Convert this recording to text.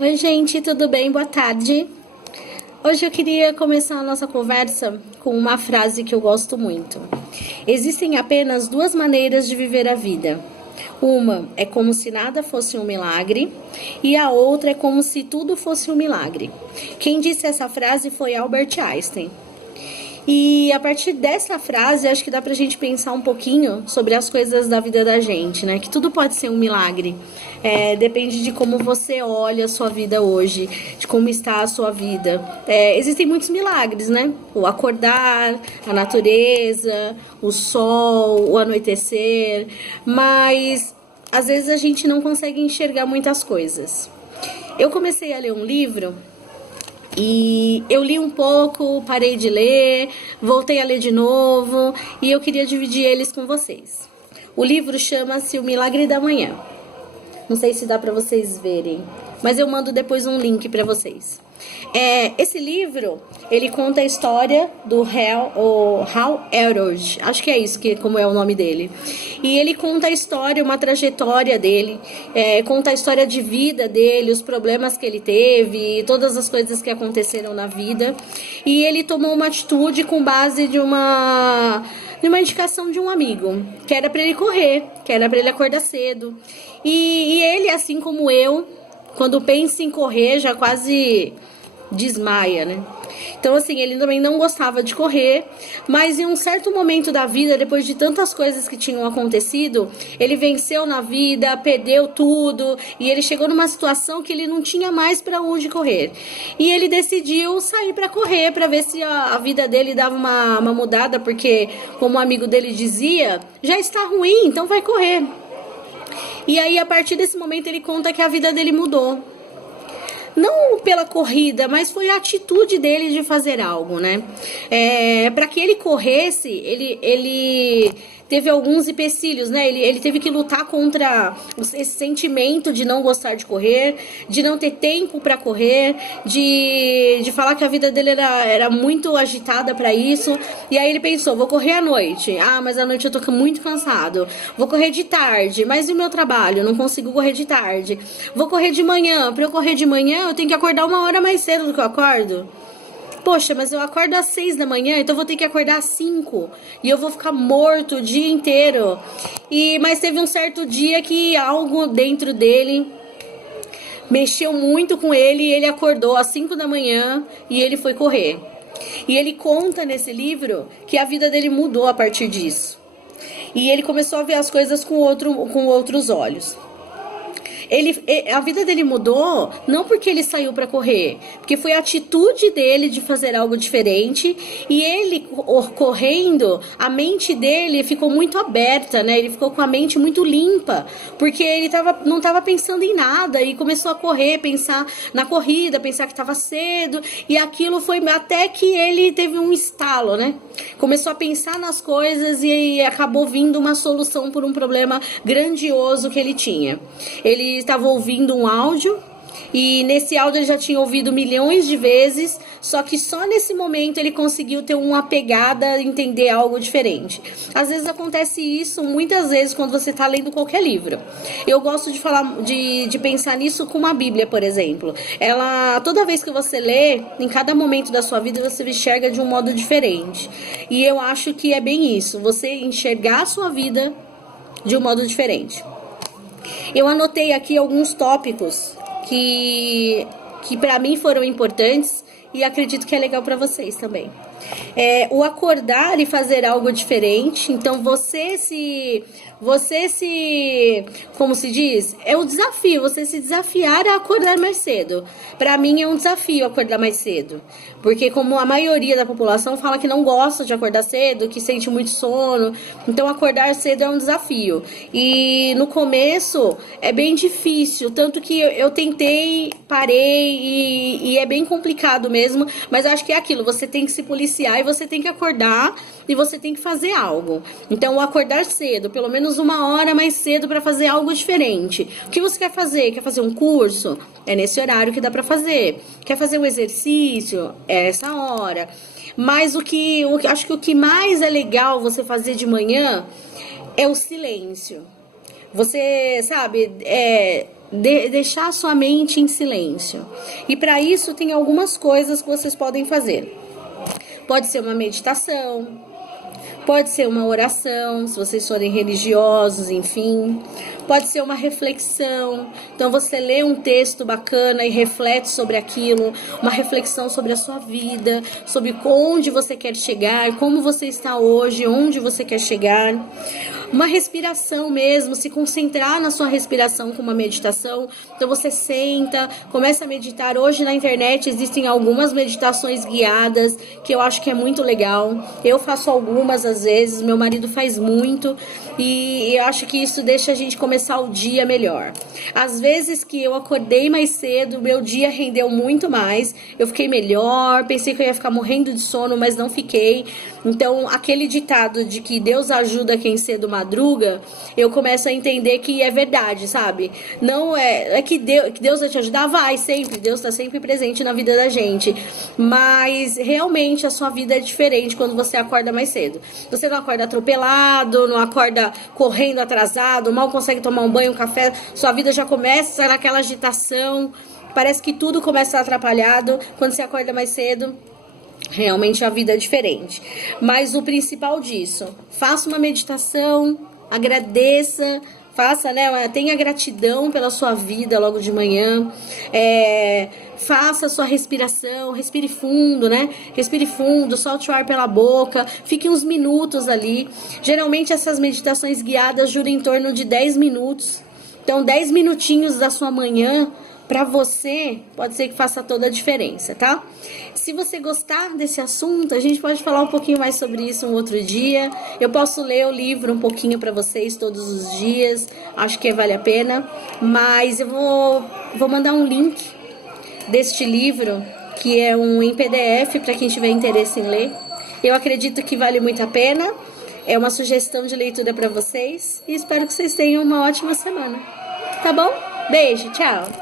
Oi, gente, tudo bem? Boa tarde. Hoje eu queria começar a nossa conversa com uma frase que eu gosto muito. Existem apenas duas maneiras de viver a vida. Uma é como se nada fosse um milagre e a outra é como se tudo fosse um milagre. Quem disse essa frase foi Albert Einstein. E a partir dessa frase, acho que dá pra gente pensar um pouquinho sobre as coisas da vida da gente, né? Que tudo pode ser um milagre. Depende de como você olha a sua vida hoje, de como está a sua vida. Existem muitos milagres, né? O acordar, a natureza, o sol, o anoitecer. Mas às vezes a gente não consegue enxergar muitas coisas. Eu comecei a ler um livro. E eu li um pouco, parei de ler, voltei a ler de novo e eu queria dividir eles com vocês. O livro chama-se O Milagre da Manhã. Não sei se dá para vocês verem, mas eu mando depois um link para vocês. Esse livro, ele conta a história do Hal Elrod, acho que é isso, como é o nome dele. E ele conta a história, uma trajetória dele, conta a história de vida dele, os problemas que ele teve, todas as coisas que aconteceram na vida. E ele tomou uma atitude com base de uma indicação de um amigo, que era para ele correr, que era para ele acordar cedo. E ele, assim como eu, quando pensa em correr, já quase desmaia, né? Então, assim, ele também não gostava de correr, mas em um certo momento da vida, depois de tantas coisas que tinham acontecido, ele venceu na vida, perdeu tudo, e ele chegou numa situação que ele não tinha mais para onde correr. E ele decidiu sair para correr, para ver se a vida dele dava uma mudada, porque, como o amigo dele dizia, já está ruim, então vai correr. E aí, a partir desse momento, ele conta que a vida dele mudou. Não pela corrida, mas foi a atitude dele de fazer algo, né? Para que ele corresse, ele teve alguns empecilhos, né? Ele teve que lutar contra esse sentimento de não gostar de correr, de não ter tempo para correr, de falar que a vida dele era muito agitada para isso. E aí ele pensou, vou correr à noite. Ah, mas à noite eu tô muito cansado. Vou correr de tarde, mas e o meu trabalho? Não consigo correr de tarde. Vou correr de manhã. Para eu correr de manhã, eu tenho que acordar 1 hora mais cedo do que eu acordo. Poxa, mas eu acordo às 6 da manhã, então eu vou ter que acordar às 5. E eu vou ficar morto o dia inteiro. Mas teve um certo dia que algo dentro dele mexeu muito com ele. E ele acordou às 5 da manhã e ele foi correr. E ele conta nesse livro que a vida dele mudou a partir disso. E ele começou a ver as coisas com outros olhos. A vida dele mudou não porque ele saiu para correr, porque foi a atitude dele de fazer algo diferente. E ele correndo, a mente dele ficou muito aberta, né? Ele ficou com a mente muito limpa, porque ele não estava pensando em nada e começou a correr, pensar na corrida, pensar que estava cedo. E aquilo foi até que ele teve um estalo, né? Começou a pensar nas coisas e acabou vindo uma solução por um problema grandioso que ele tinha. Ele estava ouvindo um áudio e nesse áudio ele já tinha ouvido milhões de vezes, só que só nesse momento ele conseguiu ter uma pegada, entender algo diferente. Às vezes acontece isso, muitas vezes, quando você está lendo qualquer livro. Eu gosto de falar, de pensar nisso com uma Bíblia, por exemplo. Toda vez que você lê, em cada momento da sua vida, você enxerga de um modo diferente. E eu acho que é bem isso, você enxergar a sua vida de um modo diferente. Eu anotei aqui alguns tópicos que para mim foram importantes e acredito que é legal para vocês também. O acordar e fazer algo diferente. Então como se diz? É um desafio, você se desafiar a acordar mais cedo. Para mim é um desafio acordar mais cedo, porque como a maioria da população fala que não gosta de acordar cedo, que sente muito sono, então acordar cedo é um desafio. E no começo é bem difícil, tanto que eu tentei, parei e é bem complicado mesmo, mas eu acho que é aquilo, você tem que se policiar e você tem que acordar e você tem que fazer algo. Então, o acordar cedo, pelo menos 1 hora mais cedo para fazer algo diferente. O que você quer fazer? Quer fazer um curso? É nesse horário que dá para fazer. Quer fazer um exercício? É essa hora. Mas acho que o que mais é legal você fazer de manhã é o silêncio. Você, sabe, deixar a sua mente em silêncio. E para isso tem algumas coisas que vocês podem fazer. Pode ser uma meditação, pode ser uma oração, se vocês forem religiosos, enfim. Pode ser uma reflexão. Então você lê um texto bacana e reflete sobre aquilo, uma reflexão sobre a sua vida, sobre onde você quer chegar, como você está hoje, onde você quer chegar. Uma respiração mesmo, se concentrar na sua respiração com uma meditação. Então você senta, começa a meditar. Hoje na internet existem algumas meditações guiadas que eu acho que é muito legal. Eu faço algumas às vezes, meu marido faz muito, e eu acho que isso deixa a gente começar o dia melhor. Às vezes que eu acordei mais cedo, meu dia rendeu muito mais, eu fiquei melhor, pensei que eu ia ficar morrendo de sono, mas não fiquei. Então aquele ditado de que Deus ajuda quem cedo madruga, eu começo a entender que é verdade, sabe? Não é que Deus vai te ajudar, vai sempre, Deus está sempre presente na vida da gente, mas realmente a sua vida é diferente quando você acorda mais cedo. Você não acorda atropelado, não acorda correndo atrasado, mal consegue tomar um banho, um café, sua vida já começa naquela agitação, parece que tudo começa a estar atrapalhado. Quando você acorda mais cedo, realmente a vida é diferente. Mas o principal disso, faça uma meditação, agradeça, faça, né? Tenha gratidão pela sua vida logo de manhã. Faça a sua respiração, respire fundo, né? Respire fundo, solte o ar pela boca, fique uns minutos ali. Geralmente essas meditações guiadas duram em torno de 10 minutos. Então 10 minutinhos da sua manhã para você pode ser que faça toda a diferença, tá? Se você gostar desse assunto, a gente pode falar um pouquinho mais sobre isso um outro dia. Eu posso ler o livro um pouquinho para vocês todos os dias, acho que vale a pena. Mas eu vou mandar um link deste livro, que é um em PDF para quem tiver interesse em ler. Eu acredito que vale muito a pena. É uma sugestão de leitura para vocês e espero que vocês tenham uma ótima semana. Tá bom? Beijo, tchau!